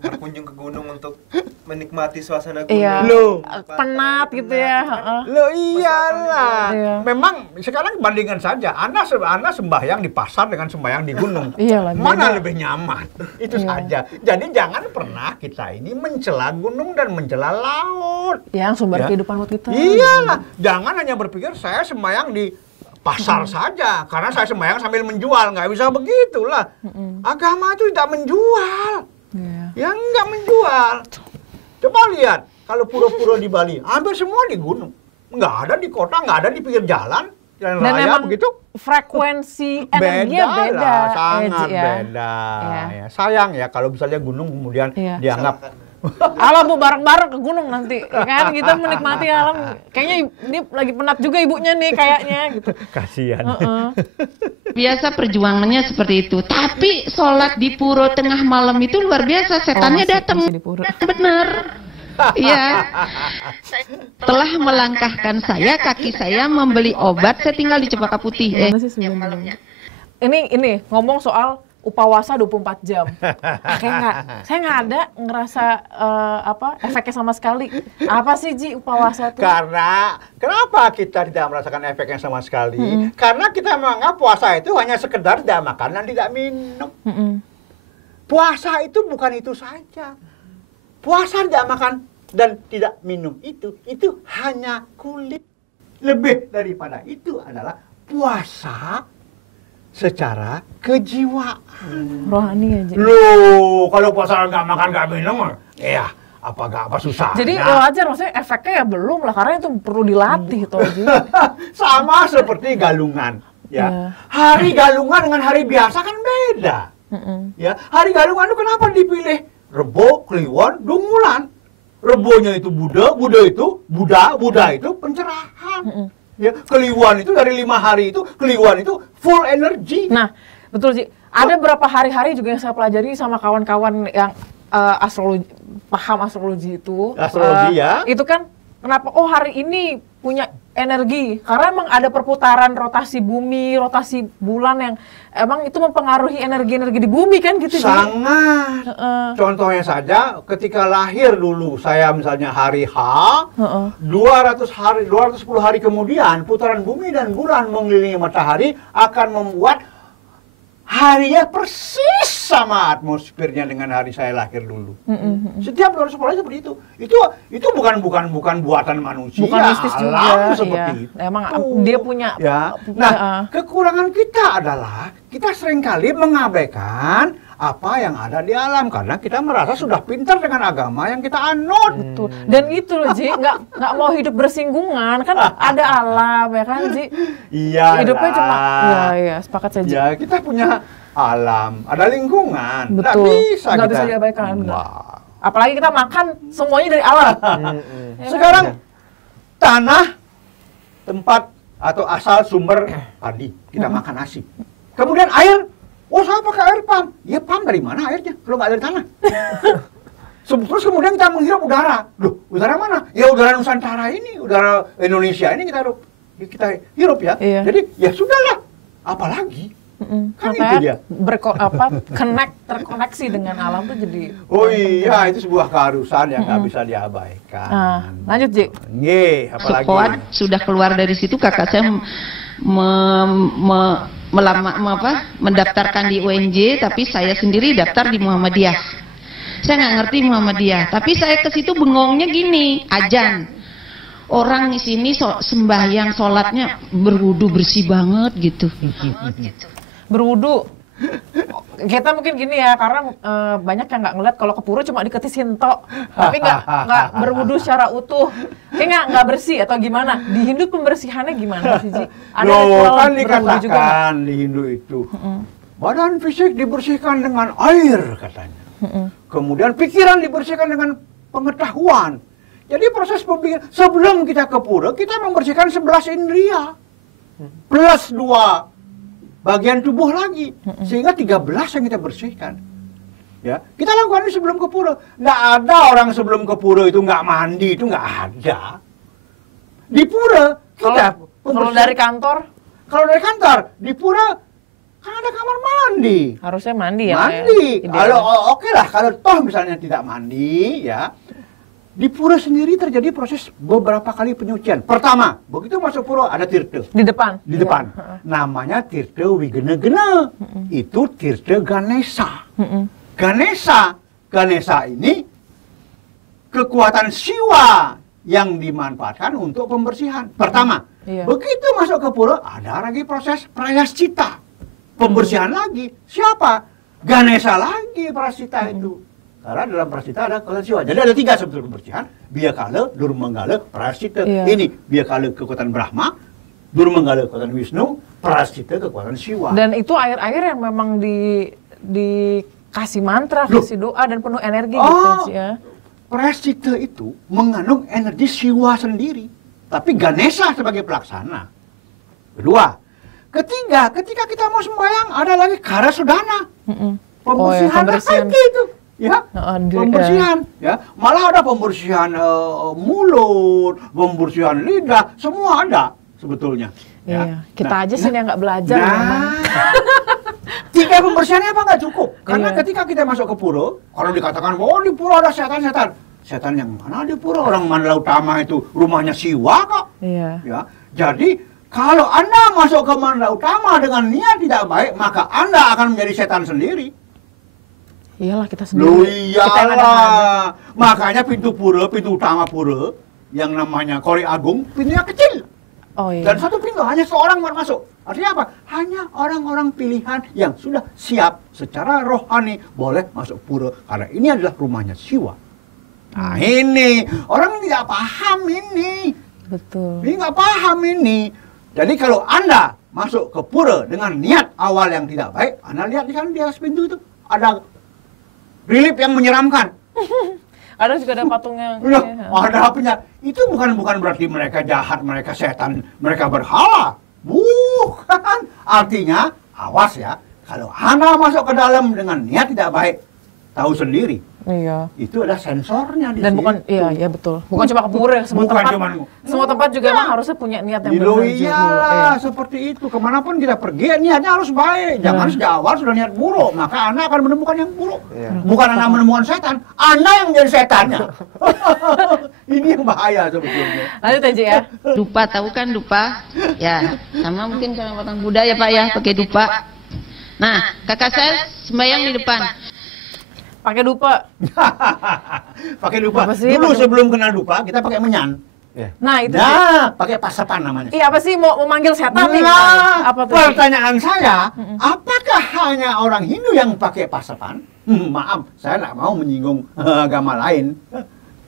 berkunjung ke gunung untuk menikmati suasana gunung. Iya. Loh. Penat gitu ya. Loh iyalah. Iya. Memang sekarang bandingkan saja. Anda sembahyang di pasar dengan sembahyang di gunung. Iyalah, Mana beda. lebih nyaman? Itu Iya. saja. Jadi jangan pernah kita ini mencela gunung dan mencela laut. Yang sumber Ya. kehidupan buat kita. Iyalah. Jangan hanya berpikir saya sembahyang di pasar saja. Karena saya sembahyang sambil menjual. Nggak bisa begitulah. Agama itu tidak menjual. Iya. Ya nggak menjual. Coba lihat, kalau pura-pura di Bali, hampir semua di gunung. Nggak ada di kota, nggak ada di pinggir jalan Dan raya memang begitu. frekuensi energinya beda. lah, sangat Ji, ya. beda. Iya. Ya, sayang ya kalau misalnya gunung kemudian Iya. dianggap Alam Bu, bareng-bareng ke gunung nanti. Ya kan kita menikmati alam. Kayaknya ini lagi penat juga ibunya nih kayaknya gitu. kasihan. Biasa perjuangannya seperti itu. Tapi sholat di puro tengah malam itu luar biasa. Setannya masih- datang. masih di puro. Bener. Iya. Telah melangkahkan saya, kaki saya membeli obat. Saya tinggal di Cempaka Putih. Gimana sih sebenarnya? Ini ngomong soal upawasa 24 jam. Saya nggak ada ngerasa efeknya sama sekali. Apa sih, Ji, upawasa itu? Karena kenapa kita tidak merasakan efeknya sama sekali? Karena kita menganggap puasa itu hanya sekedar tidak makan dan tidak minum. Puasa itu bukan itu saja. Puasa tidak makan dan tidak minum itu hanya kulit. Lebih daripada itu adalah puasa secara kejiwaan. Rohani ya, Ji. Loh, kalau puasa nggak makan nggak minum, ya apa susah. Jadi wajar, maksudnya efeknya ya belum lah, karena itu perlu dilatih tuh, Ji. Sama seperti galungan. Ya, Iya. hari galungan dengan hari biasa kan beda. Ya, hari galungan itu kenapa dipilih Rebo, Kliwon, Dungulan? Rebonya itu Buddha itu pencerahan. Ya, Kliwon itu dari 5 hari itu, Kliwon itu full energy. Nah, betul, Ji. Ada berapa hari-hari juga yang saya pelajari sama kawan-kawan yang paham astrologi itu. Astrologi, ya. Itu kan kenapa hari ini punya energi, karena emang ada perputaran rotasi bumi, rotasi bulan yang emang itu mempengaruhi energi-energi di bumi kan gitu. Sangat. Contohnya saja ketika lahir dulu saya misalnya hari H, 210 hari kemudian putaran bumi dan bulan mengelilingi matahari akan membuat harinya persis sama atmosfernya dengan hari saya lahir dulu. Setiap 210 hari seperti itu. Itu bukan buatan manusia. Bukan mistis juga. Alam seperti itu. Emang dia punya. Ya. Nah, kekurangan kita adalah kita seringkali mengabaikan apa yang ada di alam karena kita merasa sudah pintar dengan agama yang kita anut. Betul. Dan itu loh, Ji, nggak mau hidup bersinggungan kan ada alam ya kan, Ji. Iya. Hidupnya cuma ya, sepakat saja. Ya, kita punya alam, ada lingkungan. Betul. Nggak bisa kita diabaikan. Apalagi kita makan semuanya dari alam. Sekarang tanah tempat atau asal sumber padi, kita makan nasi. Kemudian air, saya pakai air pump. Ya pump dari mana airnya? Kalau nggak dari tanah. Terus kemudian kita menghirup udara. Loh, udara mana? Ya udara Nusantara ini, udara Indonesia ini kita hirup ya. Iya. Jadi ya sudahlah. Apalagi? Kan itu dia. Terkoneksi dengan alam tuh jadi. Oh iya, itu sebuah keharusan yang nggak bisa diabaikan. Lanjut, Ji. Apalagi? Sekuat sudah keluar dari situ, kakak saya mendaftarkan di UNJ, tapi saya sendiri daftar di Muhammadiyah. Saya nggak ngerti Muhammadiyah, tapi saya ke situ bengongnya gini, azan. Orang di sini sembahyang sholatnya berwudu bersih banget gitu. Berwudu. Kita mungkin gini ya, karena banyak yang nggak ngeliat kalau ke pura cuma diketisin tok, tapi nggak berwudu secara utuh. Kayak nggak bersih atau gimana? Di Hindu pembersihannya gimana sih, Ji? Ada kan dikatakan di Hindu itu, badan fisik dibersihkan dengan air katanya. Kemudian pikiran dibersihkan dengan pengetahuan. Jadi proses pembikiran, sebelum kita ke pura, kita membersihkan 11 indria. Plus 2 bagian tubuh lagi. Sehingga 13 yang kita bersihkan. Ya, kita lakukan ini sebelum ke pura. Nggak ada orang sebelum ke pura itu nggak mandi, itu nggak ada. Di pura, kita... Kalau dari kantor? Kalau dari kantor, di pura kan ada kamar mandi. Harusnya mandi ya? Mandi. Kalau oke lah, kalau toh misalnya tidak mandi, ya. Di pura sendiri terjadi proses beberapa kali penyucian. Pertama, begitu masuk pura ada tirta. Di depan? Di depan. Namanya tirta Wigena-gena. Itu tirta Ganesha. Ganesha ini kekuatan siwa yang dimanfaatkan untuk pembersihan. Pertama, begitu masuk ke pura ada lagi proses prayascita. Pembersihan lagi. Siapa? Ganesha lagi prayascita itu. Karena dalam prasita ada kekuatan siwa. Jadi ada 3 sebetulnya pembersihan. Biakala, Durmanggala, Prasita. Ini Biakala kekuatan Brahma, Durmanggala kekuatan Wisnu, Prasita kekuatan siwa. Dan itu air-air yang memang dikasih mantra, kasih doa dan penuh energi gitu ya. Prasita itu mengandung energi siwa sendiri. Tapi Ganesha sebagai pelaksana. Kedua. Ketiga, ketika kita mau sembahyang ada lagi Karasudana. Pembersihan lagi itu. Ya, pembersihan, ya. Malah ada pembersihan mulut, pembersihan lidah, semua ada sebetulnya. Iya, kita aja sih yang nggak belajar. Memang. 3 pembersihannya apa nggak cukup? Karena ketika kita masuk ke pura, kalau dikatakan, di pura ada setan-setan. Setan yang mana di pura? Orang Mandala Utama itu rumahnya Siwa kok. Iya. Ya, jadi kalau Anda masuk ke Mandala Utama dengan niat tidak baik, maka Anda akan menjadi setan sendiri. Iyalah kita sendiri. Iyalah. Makanya pintu utama pura yang namanya Kori Agung, pintunya kecil. Dan satu pintu hanya seorang yang masuk. Artinya apa? Hanya orang-orang pilihan yang sudah siap secara rohani boleh masuk pura karena ini adalah rumahnya Siwa. Nah ini orang tidak paham ini. Betul. Ini nggak paham ini. Jadi kalau Anda masuk ke pura dengan niat awal yang tidak baik, Anda lihat di sana di atas pintu itu ada relief yang menyeramkan. Ada juga ada patungnya. Ada apanya? Itu bukan berarti mereka jahat, mereka setan, mereka berhala. Bukan. Artinya, awas ya. Kalau Anda masuk ke dalam dengan niat tidak baik, tahu sendiri. Iya. Itu ada sensornya di Dan situ. bukan, iya betul. Bukan cuma keburu ya, semua Bukan tempat. cuman- Semua tempat juga emang harusnya punya niat yang benar juga. Iyalah, seperti itu. Kemanapun kita pergi, niatnya harus baik. Jangan sejak awal sudah niat buruk, maka Anda akan menemukan yang buruk. Bukan Anda menemukan setan, Anda yang menjadi setannya. Ini yang bahaya sebetulnya. Lanjut aja ya. Dupa, tahu kan dupa? Ya, sama mungkin kalau orang Buddha ya Pak ya, pakai dupa. Nah, kakak saya sembahyang di depan. Pakai dupa. Pakai dupa. Apa sih? Dulu sebelum kenal dupa, kita pakai menyan. Nah, itu sih. Nah, pakai pasepan namanya. Iya, apa sih mau manggil setan nih? Nah, Apa tuh? pertanyaan saya, apakah hanya orang Hindu yang pakai pasepan? Maaf, saya nggak mau menyinggung agama lain.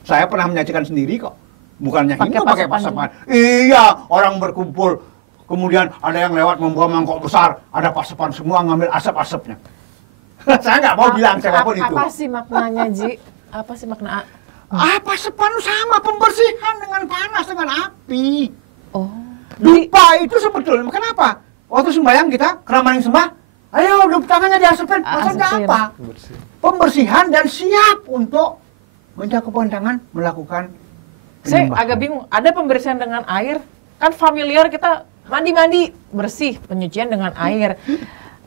Saya pernah menyaksikan sendiri kok. Bukannya Pakai Hindu pakai pasepan pasepan. Iya, orang berkumpul. Kemudian ada yang lewat membawa mangkok besar. Ada pasepan semua ngambil asap-asapnya. Saya nggak mau bilang siapapun itu. Apa sih maknanya, Ji? Apa sih makna? Apa sepan sama pembersihan dengan panas, dengan api. Oh. Dupa itu sebetulnya, kenapa? Waktu sembahyang kita, keramain sembah, ayo tangannya diasepin, maksudnya Asepin. apa? Pembersihan dan siap untuk mencakupan tangan melakukan Saya penyembahan. agak bingung. Ada pembersihan dengan air? Kan familiar kita mandi-mandi bersih, penyucian dengan air.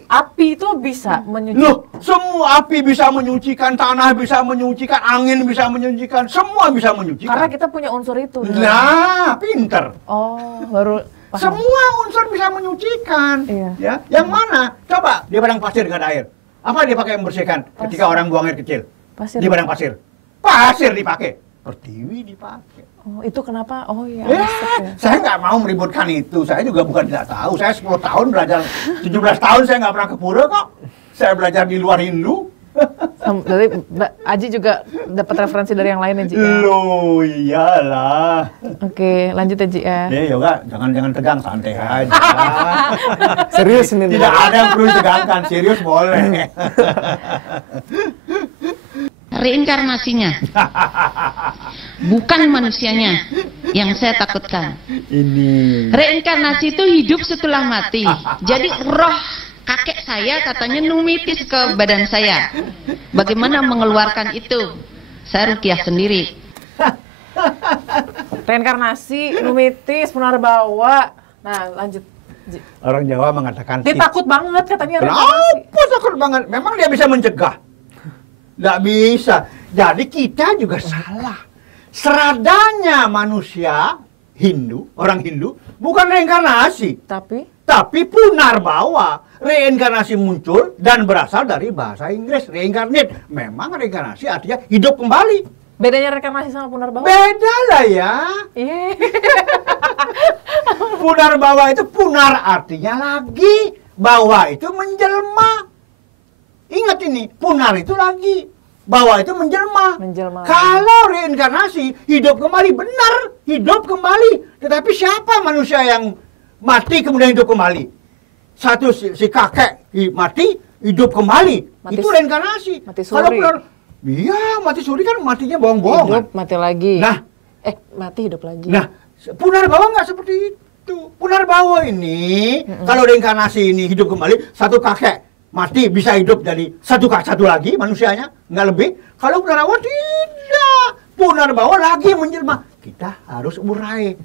Api itu bisa menyuci. Loh, semua api bisa menyucikan, tanah bisa menyucikan, angin bisa menyucikan, semua bisa menyucikan. Karena kita punya unsur itu. Nah, pinter. Oh, baru paham. Semua unsur bisa menyucikan. Iya. Ya, yang mana? Coba di padang pasir nggak ada air. Apa dia pakai membersihkan ketika orang buang air kecil? Pasir. Di padang pasir. Pasir dipakai. Pertiwi dipakai. Oh, itu kenapa? Oh iya. Ya, asap ya. saya nggak mau meributkan itu. Saya juga bukan tidak tahu. Saya 10 tahun belajar, 17 tahun saya nggak pernah ke pura kok. Saya belajar di luar Hindu. Berarti Mbak Aji juga dapat referensi dari yang lain ya, Ji? Ya? Loh, iyalah. Oke, lanjut ya, Ji ya. Yoga, jangan tegang, santai aja. Serius ini. Tidak ada yang perlu ditegangkan, serius boleh. Reinkarnasinya, bukan manusianya yang saya takutkan. Ini. Reinkarnasi itu hidup setelah mati. Jadi roh kakek saya katanya numitis ke badan saya. Bagaimana mengeluarkan itu? Saya rukiah sendiri. Reinkarnasi, numitis, punarbawa. Nah, lanjut, Ji. Orang Jawa mengatakan Dia takut banget katanya reinkarnasi. Kenapa takut banget? Memang dia bisa mencegah? Nggak bisa. Jadi kita juga salah. Seradanya manusia Hindu, orang Hindu, bukan reinkarnasi, tapi punarbawa. Reinkarnasi muncul dan berasal dari bahasa Inggris, reincarnate. Memang reinkarnasi artinya hidup kembali. Bedanya reinkarnasi sama punarbawa? Beda lah ya. Iya. Punarbawa itu punar artinya lagi, bawa itu menjelma. Ingat ini, punar itu lagi, bawa itu menjelma. Menjelma. Kalau reinkarnasi, hidup kembali, benar, hidup kembali. Tetapi siapa manusia yang mati kemudian hidup kembali? Satu si kakek mati, hidup kembali. Itu reinkarnasi. Mati Kalau suri. punar, iya mati suri kan matinya bohong-bohongan. Hidup, mati lagi. Nah, mati hidup lagi. Nah, punarbawa nggak seperti itu. Punarbawa ini, kalau reinkarnasi ini hidup kembali, satu kakek mati bisa hidup jadi satu lagi manusianya, nggak lebih. Kalau punarbawa tidak, punarbawa lagi menjelma. Kita harus urai.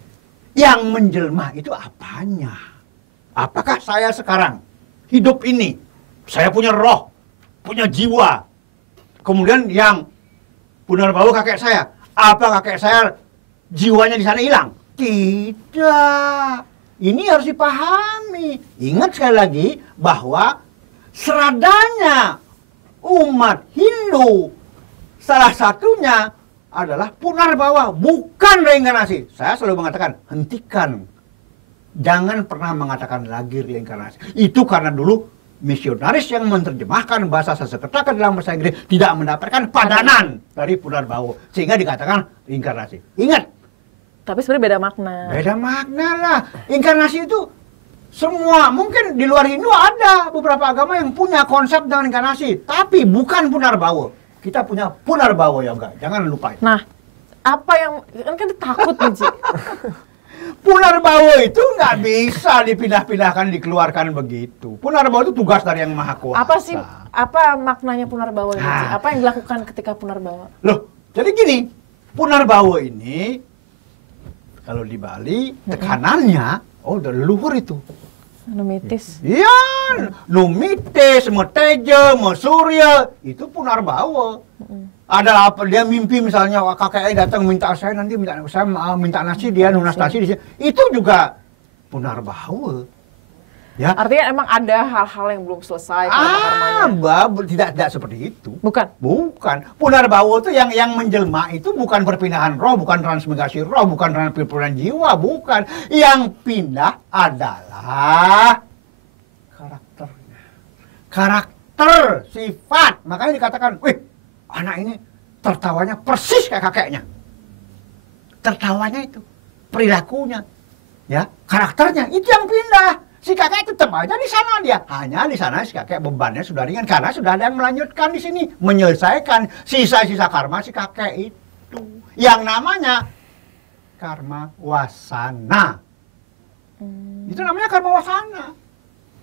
Yang menjelma itu apanya? Apakah saya sekarang hidup ini, saya punya roh, punya jiwa. Kemudian yang punarbawa kakek saya, apa kakek saya jiwanya di sana hilang? Tidak. Ini harus dipahami. Ingat sekali lagi bahwa seradanya umat Hindu salah satunya adalah punarbawa, bukan reinkarnasi. Saya selalu mengatakan, hentikan. Jangan pernah mengatakan lagi reinkarnasi. Itu karena dulu misionaris yang menerjemahkan bahasa Sanskerta ke dalam bahasa Inggris tidak mendapatkan padanan dari punarbawa, sehingga dikatakan reinkarnasi. Ingat. Tapi sebenarnya beda makna. Beda makna lah. Inkarnasi itu semua, mungkin di luar Hindu ada beberapa agama yang punya konsep dengan inkarnasi, tapi bukan punarbawa. Kita punya punarbawa yoga, jangan lupa. Nah, apa yang kan takut nih, Ji. Punarbawa itu nggak bisa dipindah-pindahkan, dikeluarkan begitu. Punarbawa itu tugas dari Yang Maha Kuasa. Apa sih, apa maknanya Punarbawa ini? Ji? Apa yang dilakukan ketika Punarbawa? Loh, jadi gini, Punarbawa ini kalau di Bali tekanannya, oh udah leluhur itu. Numitis. Iya, Numitis, Meteja, Mesurya, itu Punarbawa. Ada apa, dia mimpi misalnya kakeknya datang minta saya nanti saya minta nasi, dia lunas nasi di sini. Itu juga Punarbawa. Ya. Artinya emang ada hal-hal yang belum selesai karma-karmanya. Tidak seperti itu. Bukan. Bukan. Punarbawa itu yang menjelma itu bukan perpindahan roh, bukan transmigrasi roh, bukan perpindahan jiwa, bukan. Yang pindah adalah karakternya. Karakter, sifat. Makanya dikatakan, wih, anak ini tertawanya persis kayak kakeknya. Tertawanya itu, perilakunya, ya, karakternya itu yang pindah. Si kakek tetap aja di sana dia. Hanya di sana si kakek bebannya sudah ringan karena sudah ada yang melanjutkan di sini, menyelesaikan sisa-sisa karma si kakek itu. Yang namanya karma wasana. Itu namanya karma wasana.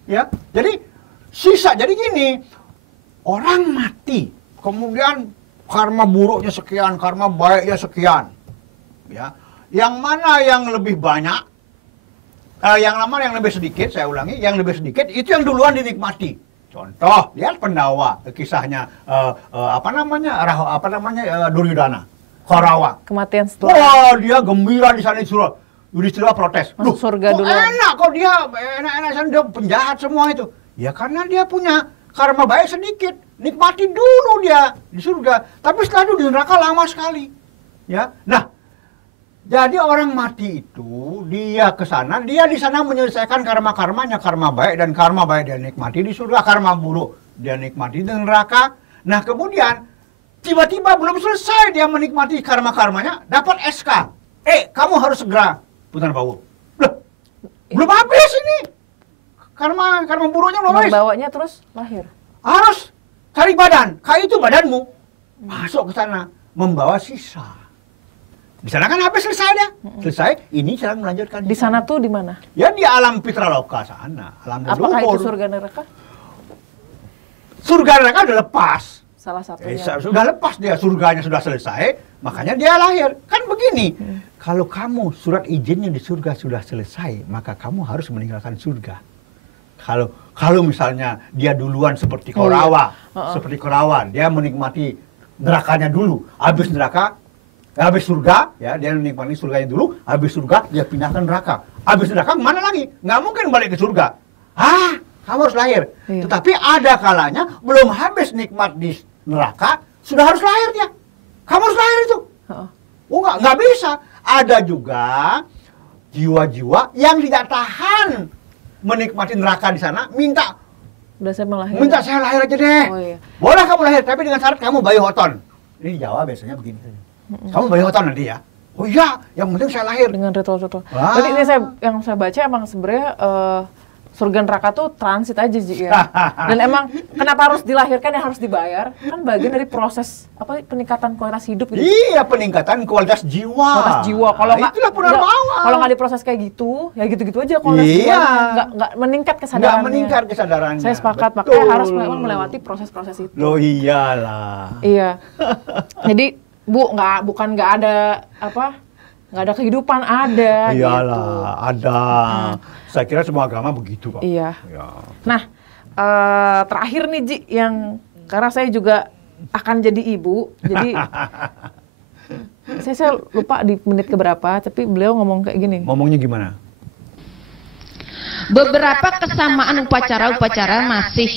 Ya. Jadi sisa, jadi gini, orang mati, kemudian karma buruknya sekian, karma baiknya sekian. Ya. Yang mana yang lebih banyak? Yang lama yang lebih sedikit, saya ulangi, yang lebih sedikit itu yang duluan dinikmati. Contoh, lihat Pandawa, kisahnya Duryodhana, Kaurawa. Kematian setelah. Wah, dia gembira di sana Yudhishthira protes. Masuk surga dulu. Enak kok dia, enak-enak sana dia penjahat semua itu. Ya karena dia punya karma baik sedikit, nikmati dulu dia di surga. Tapi setelah itu di neraka lama sekali. Ya, nah. Jadi orang mati itu, dia ke sana, dia di sana menyelesaikan karma-karmanya, karma baik dan karma baik dia nikmati di surga, karma buruk dia nikmati di neraka. Nah kemudian, tiba-tiba belum selesai dia menikmati karma-karmanya, dapat SK. Kamu harus segera Punarbawa. Loh, belum habis ini. Karma buruknya belum habis. Bawanya terus lahir. Harus cari badan, kayak itu badanmu. Masuk ke sana, membawa sisa. Di sana kan habis selesai dia. Selesai, ini sedang melanjutkan. Di sana tuh di mana? Ya di alam Pitraloka sana, alam leluhur. Apakah itu surga neraka? Surga neraka udah lepas. Salah satunya. Sudah lepas dia, surganya sudah selesai, makanya dia lahir. Kan begini, kalau kamu surat izinnya di surga sudah selesai, maka kamu harus meninggalkan surga. Kalau misalnya dia duluan seperti Kaurawa, seperti Kaurawa, dia menikmati nerakanya dulu, habis neraka, habis surga, ya dia menikmati surganya dulu, habis surga dia pindahkan neraka. Habis neraka kemana lagi? Nggak mungkin balik ke surga. Kamu harus lahir. Iya. Tetapi ada kalanya belum habis nikmat di neraka, sudah harus lahir dia. Kamu harus lahir itu. Nggak bisa. Ada juga jiwa-jiwa yang tidak tahan menikmati neraka di sana, minta saya lahir aja deh. Oh, iya. Boleh kamu lahir, tapi dengan syarat kamu bayi hoton. Ini di Jawa biasanya begini. Kamu bayi hoton nanti ya. Oh iya, yang penting saya lahir. Dengan ritual-ritual. Jadi ini yang saya baca emang sebenarnya surga neraka tuh transit aja Ji ya. Dan emang kenapa harus dilahirkan yang harus dibayar? Kan bagian dari proses peningkatan kualitas hidup gitu. Iya, peningkatan kualitas jiwa. Kualitas jiwa. Kalau nggak diproses kayak gitu, ya gitu-gitu aja kualitas jiwa. Nggak meningkat kesadarannya. Nggak meningkat kesadarannya. Saya sepakat, makanya harus memang melewati proses-proses itu. Loh iyalah. Iya. Jadi bukan nggak ada nggak ada kehidupan, ada. Iyalah, gitu. ada. Saya kira semua agama begitu kok. Iya. Ya. Nah, terakhir nih Ji, yang karena saya juga akan jadi ibu, jadi saya lupa di menit keberapa, tapi beliau ngomong kayak gini. Ngomongnya gimana? Beberapa kesamaan upacara-upacara masih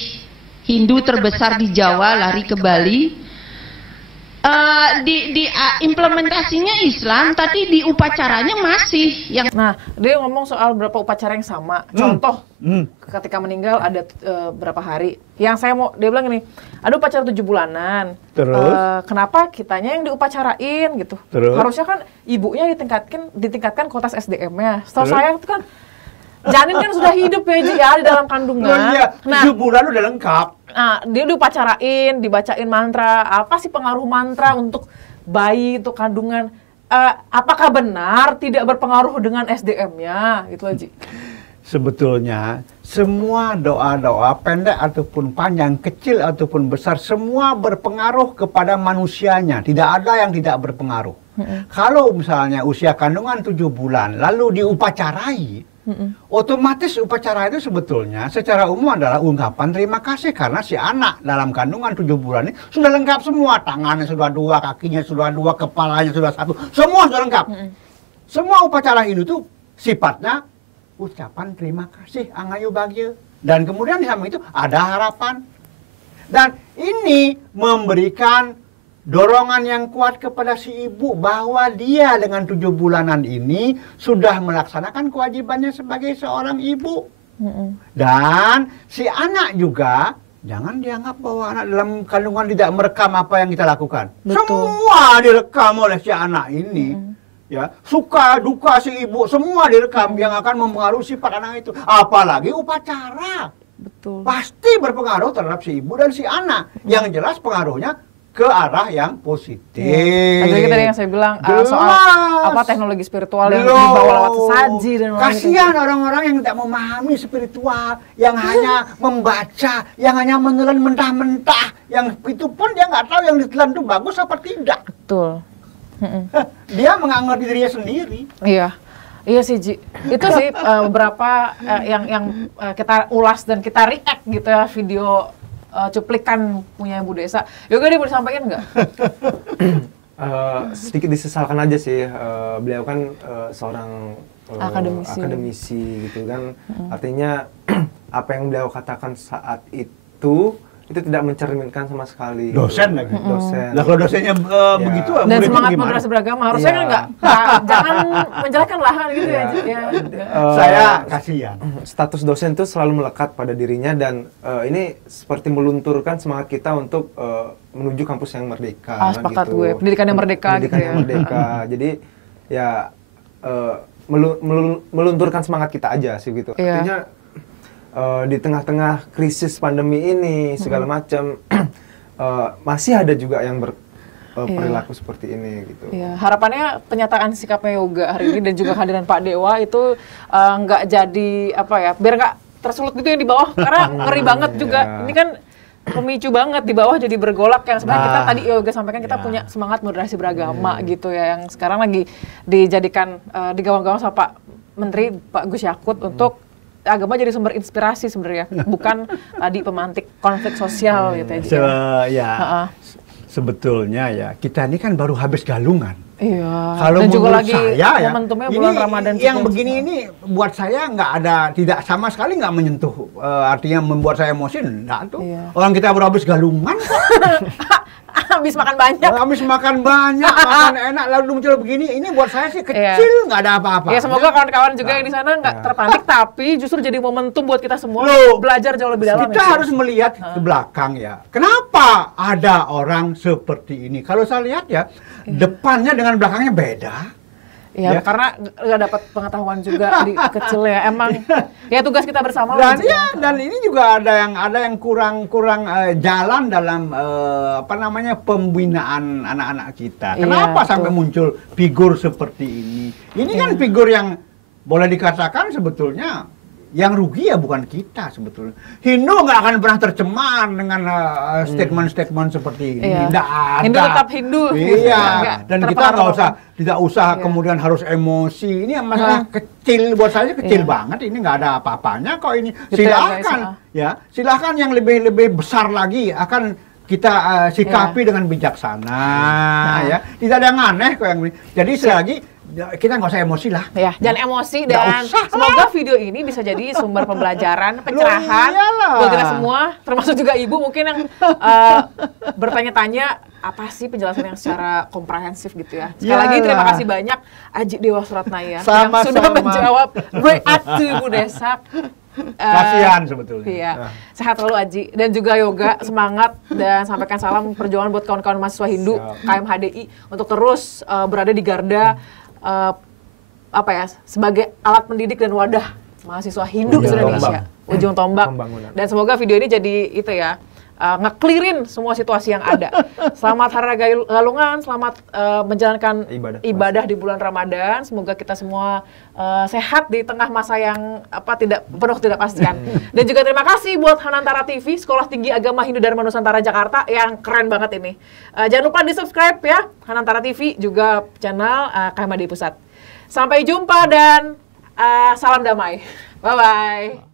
Hindu terbesar di Jawa lari ke Bali. Implementasinya Islam, tapi di upacaranya masih yang. Nah, dia ngomong soal berapa upacara yang sama. Contoh, ketika meninggal ada berapa hari. Yang dia bilang ini, ada upacara 7 bulanan. Terus? Kenapa kitanya yang diupacarain gitu? Terus? Harusnya kan ibunya ditingkatkan kualitas SDM-nya. Setahu saya itu kan janin kan sudah hidup ya Ji, ya di dalam kandungan. Oh iya, 7 bulan udah lengkap. Nah, dia diupacarain, dibacain mantra. Apa sih pengaruh mantra untuk bayi, untuk kandungan? apakah benar tidak berpengaruh dengan SDM-nya? Gitu Haji. Sebetulnya semua doa-doa pendek ataupun panjang, kecil ataupun besar, semua berpengaruh kepada manusianya. Tidak ada yang tidak berpengaruh. Kalau misalnya usia kandungan 7 bulan lalu diupacarai, otomatis upacara itu sebetulnya secara umum adalah ungkapan terima kasih karena si anak dalam kandungan 7 bulan ini sudah lengkap semua. Tangannya sudah 2, kakinya sudah 2, kepalanya sudah 1, semua sudah lengkap. Semua upacara ini tuh sifatnya ucapan terima kasih, angayu bahagia. Dan kemudian di samping itu ada harapan. Dan ini memberikan dorongan yang kuat kepada si ibu bahwa dia dengan 7 bulanan ini sudah melaksanakan kewajibannya sebagai seorang ibu. Dan si anak juga jangan dianggap bahwa anak dalam kandungan tidak merekam apa yang kita lakukan. Betul. Semua direkam oleh si anak ini. Ya, suka duka si ibu semua direkam yang akan mempengaruhi sifat anak itu. Apalagi upacara. Betul. Pasti berpengaruh terhadap si ibu dan si anak. Yang jelas pengaruhnya ke arah yang positif. Tadi tadi yang saya bilang soal apa teknologi spiritual yang Loh. dibawa lewat sesaji dan lain-lain. Kasihan orang-orang yang tidak memahami spiritual, yang hanya membaca, yang hanya menelan mentah-mentah, yang itu pun dia nggak tahu yang ditelan itu bagus apa tidak. Betul. Dia menganggap dirinya sendiri. Iya. Iya sih Ji. Itu sih beberapa yang kita ulas dan kita react gitu ya video cuplikan punya Bu Desa. Yoga dia mau disampaikan nggak? Sedikit disesalkan aja sih, beliau kan seorang akademisi gitu kan. Artinya apa yang beliau katakan saat itu tidak mencerminkan sama sekali. Dosen lagi. Dosen. Nah kalau dosennya begitu, Dan muridnya semangat gimana? moderasi beragama harusnya kan nggak jangan menjelekkan lahan gitu ya. Saya kasihan. Status dosen itu selalu melekat pada dirinya dan ini seperti melunturkan semangat kita untuk menuju kampus yang merdeka. Sepakat gitu. gue. Pendidikan yang merdeka Pendidikan gitu yang ya. merdeka. Jadi ya melunturkan semangat kita aja sih gitu. Iya. Artinya di tengah-tengah krisis pandemi ini segala macam masih ada juga yang perilaku seperti ini gitu. Iya, harapannya penyataan sikapnya Yoga hari ini dan juga kehadiran Pak Dewa itu nggak jadi apa ya, biar nggak tersulut gitu yang di bawah karena ngeri banget juga. Ini kan pemicu banget di bawah jadi bergolak yang sebenarnya kita tadi Yoga sampaikan kita punya semangat moderasi beragama gitu ya yang sekarang lagi dijadikan digaung-gaung sama Pak Menteri Pak Gus Yakut untuk agama jadi sumber inspirasi sebenarnya, bukan tadi pemantik konflik sosial gitu ya. Sebetulnya ya kita ini kan baru habis galungan. Iya. Kalau dan juga menurut lagi saya ya, momentumnya ini bulan Ramadan yang juga. begini ini buat saya nggak ada, tidak sama sekali nggak menyentuh, artinya membuat saya emosi, enggak tuh. Iya. Orang kita baru habis galungan kok. Habis makan banyak. Habis makan banyak, makan enak, lalu muncul begini. Ini buat saya sih kecil, nggak ada apa-apa. Ya semoga kawan-kawan juga yang di sana nggak terpantik, tapi justru jadi momentum buat kita semua belajar jauh lebih dalam. Kita harus melihat ke belakang ya. Kenapa ada orang seperti ini? Kalau saya lihat ya, depannya dengan belakangnya beda. Ya, karena nggak dapat pengetahuan juga di kecilnya. Emang ya tugas kita bersama. Dan ini juga ada yang kurang jalan dalam pembinaan anak-anak kita. Kenapa sampai muncul figur seperti ini? Ini kan figur yang boleh dikatakan sebetulnya yang rugi ya bukan kita sebetulnya. Hindu nggak akan pernah tercemar dengan statement-statement seperti ini. Tidak ada. Hindu tetap Hindu. Iya. Dan kita tidak usah kemudian harus emosi. Ini masalah kecil, buat saya kecil banget. Ini nggak ada apa-apanya kok ini. Silahkan ya, silahkan yang lebih besar lagi akan kita sikapi dengan bijaksana ya. Tidak ada yang aneh kok yang ini. Jadi sekali lagi kita nggak usah emosi lah. Ya, jangan emosi dan semoga video ini bisa jadi sumber pembelajaran, pencerahan buat kita semua, termasuk juga ibu mungkin yang bertanya-tanya apa sih penjelasan yang secara komprehensif gitu ya. Sekali lagi terima kasih banyak Aji Dewa Suratnaya yang sudah menjawab berarti Bu Desak. Kasihan sebetulnya. Iya. Sehat selalu Aji dan juga Yoga, semangat dan sampaikan salam perjuangan buat kawan-kawan mahasiswa Hindu KMHDI untuk terus berada di garda sebagai alat pendidik dan wadah mahasiswa Hindu di Indonesia. Ujung tombak. Dan semoga video ini jadi itu ya ngeklirin semua situasi yang ada. Selamat Hari Raya Galungan, selamat menjalankan ibadah di bulan Ramadan. Semoga kita semua sehat di tengah masa yang tidak penuh ketidakpastian. Dan juga terima kasih buat Hanantara TV, Sekolah Tinggi Agama Hindu Dharma Nusantara Jakarta yang keren banget ini. Jangan lupa di-subscribe ya Hanantara TV, juga channel KMADI Pusat. Sampai jumpa dan salam damai. Bye-bye.